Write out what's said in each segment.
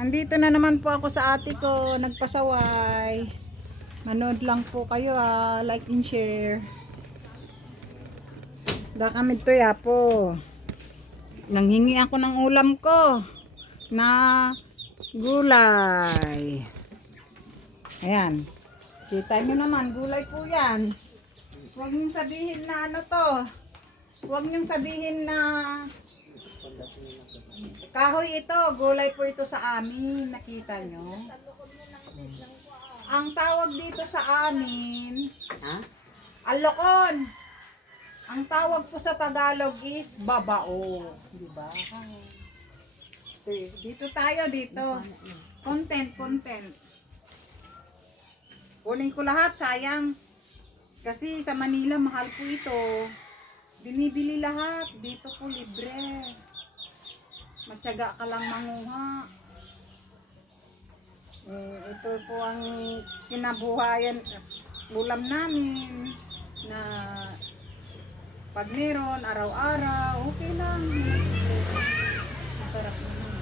Andito na naman po ako sa ate ko, nagpasaway. Manood lang po kayo like and share. Kami to ya po. Nanghingi ako ng ulam ko na gulay. Ayan. Kita nyo naman, gulay po yan. Huwag niyong sabihin na ano to. Huwag niyong sabihin na kahoy ito, gulay po ito sa amin. Nakita nyo? Ang tawag dito sa amin, alokon. Ang tawag po sa Tagalog is babao. Diba? Dito tayo, dito. Content. Kunin ko lahat, sayang. Kasi sa Manila, mahal po ito. Binibili lahat. Dito po, libre. Magtiyaga ka lang manguha. Ito po ang kinabuhayan, ulam namin na pag meron, araw-araw, okay lang. Masarap naman.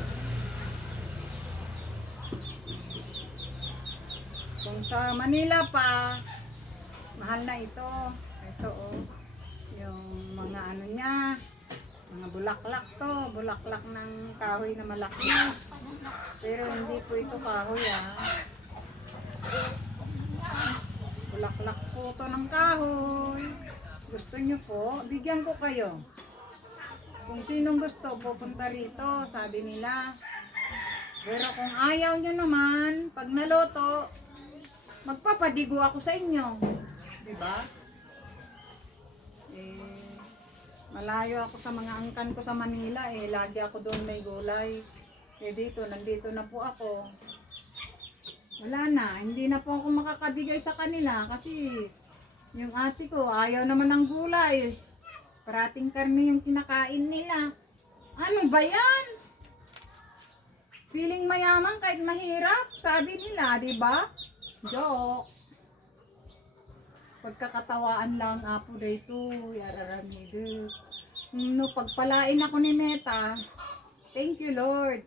Kung sa Manila pa, mahal na ito. Ito yung mga ano niya, mga bulaklak to, bulaklak ng kahoy na malaki. Pero hindi po ito kahoy Bulaklak po to ng kahoy. Gusto nyo po, bigyan ko kayo. Kung sinong gusto, pupunta rito, sabi nila. Pero kung ayaw nyo naman, pag naloto, magpapadigo ako sa inyo. Diba? Malayo ako sa mga angkan ko sa Manila lagi ako doon may gulay. Nandito na po ako. Wala na, hindi na po ako makakabigay sa kanila kasi yung ate ko ayaw naman ng gulay. Parating karne yung kinakain nila. Ano ba yan? Feeling mayaman kahit mahirap, sabi nila, di ba? Joke. Pagkakatawaan lang apo dito, yararamido. No, pagpalain ako ni Meta, thank you Lord.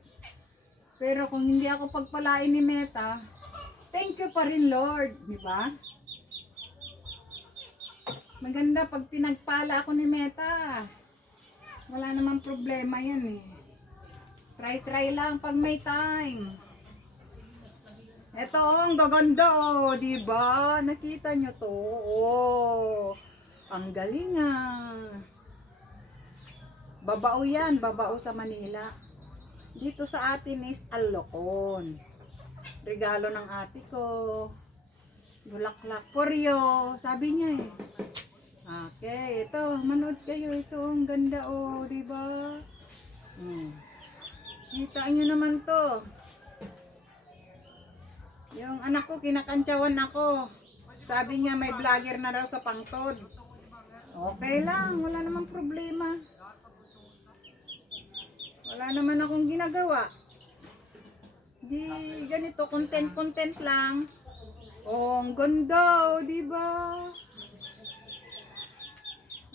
Pero kung hindi ako pagpalain ni Meta, thank you pa rin Lord, di ba? Maganda pag pinagpala ako ni Meta. Wala namang problema yan Try lang pag may time. Ito ang gaganda di ba? Nakita nyo to? Ang galing Babao yan, babao sa Manila. Dito sa atin is alokon. Regalo ng ate ko. Bulaklak poryo, sabi niya Okay, ito, manood kayo. Ito, ang ganda di ba? Kita nyo naman to. Yung anak ko, kinakantsawan ako. Sabi niya may vlogger na daw sa Pangtod. Okay lang, wala namang problema. Wala naman akong ginagawa. Di ganito, content lang. Ang ganda, di ba?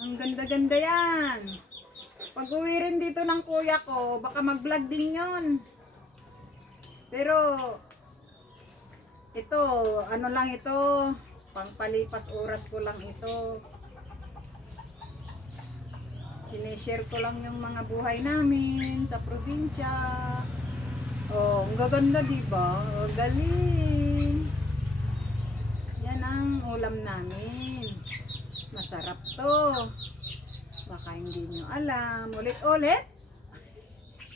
Ang ganda-ganda yan. Pag uwi rin dito ng kuya ko, baka mag-vlog din yon. Pero ito, ano lang ito, pangpalipas oras ko lang ito. Sinishare ko lang yung mga buhay namin sa probinsya. Ang gaganda diba? Galing. Yan ang ulam namin. Masarap to. Baka hindi nyo alam. Ulit-ulit.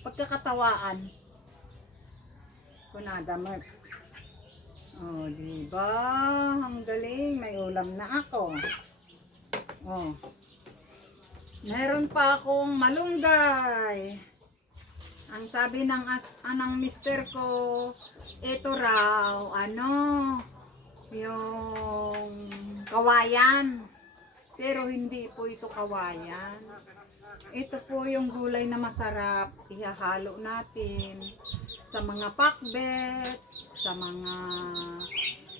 Pagkakatawaan. Kunada mo. Diba? Ang galing. May ulam na ako. Meron pa akong malunggay. Ang sabi ng mister ko, ito raw, yung kawayan. Pero hindi po ito kawayan. Ito po yung gulay na masarap. Ihahalo natin sa mga pakbet, sa mga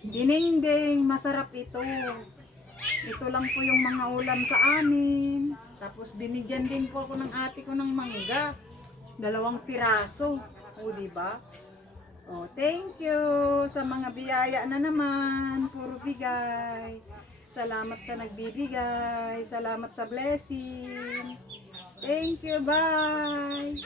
dinengdeng. Masarap ito. Ito lang po yung mga ulam sa amin. Tapos binigyan din po ako ng ate ko ng mangga. 2 piraso. Diba? Oh, thank you sa mga biyaya na naman. Puro bigay. Salamat sa nagbibigay. Salamat sa blessing. Thank you. Bye.